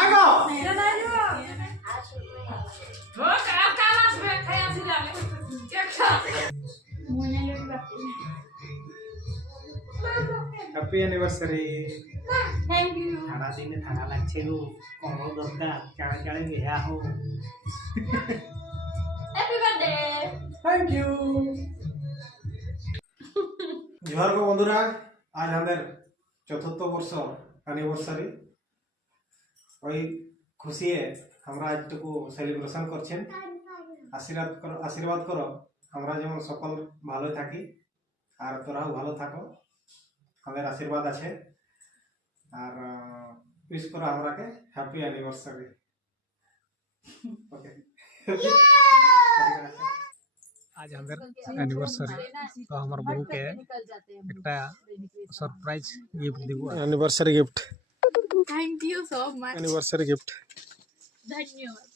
আগো happy anniversary. Thank you. সারা দিনে ঠান্ডা লাগছে গো, কম্বল দরকার, চাড়া চাড়ে বেহা হো। Happy birthday. Thank you. জোহার গো বন্ধুরা, আজ আমাদের 4th বর্ষ অ্যানিভার্সারি। ওই খুশিয়ে আমরা আজটুকু সেলিব্রেশন করছেন। আশীর্বাদ করো আমরা যেমন সকল ভালো থাকি আর তোরাও ভালো থাকো, আমাদের আশীর্বাদ আছে। আর উইশ করো আমরাকে হ্যাপি অ্যানিভার্সারি। ওকে, आज हमारे एनिवर्सरी तो हमारे बहू के एक सरप्राइज गिफ्ट দিব। Anniversary gift. Thank you so much. Anniversary gift. धन्यवाद।